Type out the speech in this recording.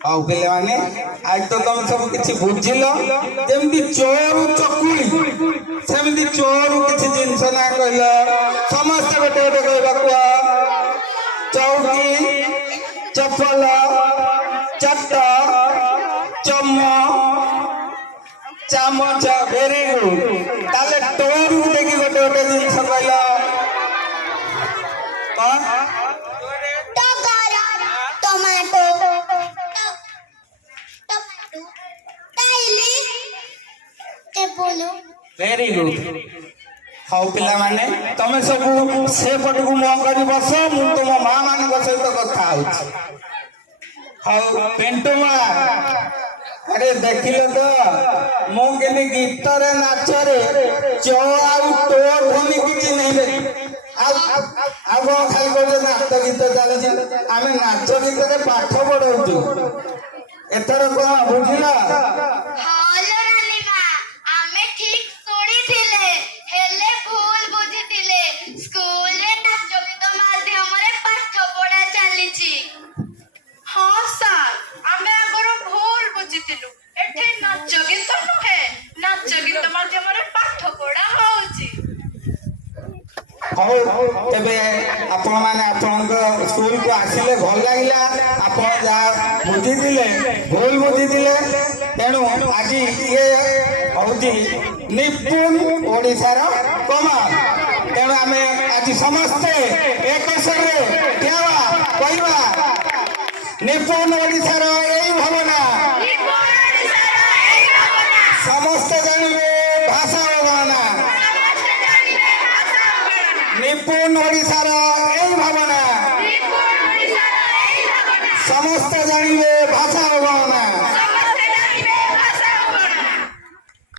ଆଉ ପିଲାମାନେ ଆଜି ତ ତମେ ସବୁ କିଛି ବୁଝିଲ। ଯେମିତି ଚୋରୁ ଚକୁଳି ସେମିତି ଚୋରୁ କିଛି ଜିନିଷ ନା କହିଲ। ସମସ୍ତେ ଗୋଟେ ଗୋଟେ କହିବା କୁହ। ଚୌକି, ଚପଲ, ଚଟ, ଚମ, ଚାମଚ। Very good. ତାହେଲେ ଟୋରୁ ଦେଖି ଗୋଟେ ଗୋଟେ ଜିନିଷ କହିଲ। କଣ? Tomato, very good. ହଉ ପିଲାମାନେ ତମେ ସବୁ ସେପଟକୁ ମୁହଁ କରି ବସ। ମୁଁ ତୁମ ମା ମାନଙ୍କ ସହିତ କଥା ହଉଛି। ହଉ ପିଣ୍ଟୁ ମା, ଆରେ ଦେଖିଲ ତ ମୁଁ କେମିତି ଗୀତରେ ନାଚରେ ଚ ଆଉ ଟୋ ଧ୍ୱନି କିଛି ନେଇଲେ। ଆଉ କଣ ଖାଲି କହୁଛ ନାଚ ଗୀତ ଚାଲିଛି? ଆମେ ନାଚ ଗୀତରେ ପାଠ ପଢଉଛୁ। ଏଥର କଣ ବୁଝିଲ? ଆମେ ଠିକ ଶୁଣିଥିଲେ ହେଲେ ଭୁଲ ବୁଝିଥିଲେ। ସ୍କୁଲରେ ନାଚ ଗୀତ ମାଧ୍ୟମରେ ପାଠ ପଢା ଚାଲିଛି। ହଁ ସାର୍, ଆମେ ଆଗରୁ ଭୁଲ ବୁଝିଥିଲୁ। ଏଠି ନାଚ ଗୀତ ନୁହେଁ, ନାଚ ଗୀତ ମାଧ୍ୟମରେ ପାଠ ପଢା ହଉଛି। ହଉ ତେବେ ଆପଣ ମାନେ ଆପଣଙ୍କ ସ୍କୁଲକୁ ଆସିଲେ ଭଲ ଲାଗିଲା। ଆପଣ ଯାହା ବୁଝିଥିଲେ ଭୁଲ ବୁଝିଥିଲେ। ତେଣୁ ଆଜି ଇଏ ହଉଛି ନିପୁଣ ଓଡ଼ିଶାର କମାଲ। ତେଣୁ ଆମେ ଆଜି ସମସ୍ତେ ଏକ ସ୍ୱରରେ ଠିଆ ହେବା, କହିବା ନିପୁଣ ଓଡ଼ିଶାର ଏଇ ଭାବନା। ସମସ୍ତେ ଜାଣିବେ ଭାଷା ଅବମାନନା। ନିପୁଣ ଓଡ଼ିଶାର ଏଇ ଭାବନା। ସମସ୍ତେ ଜାଣିବେ ଭାଷା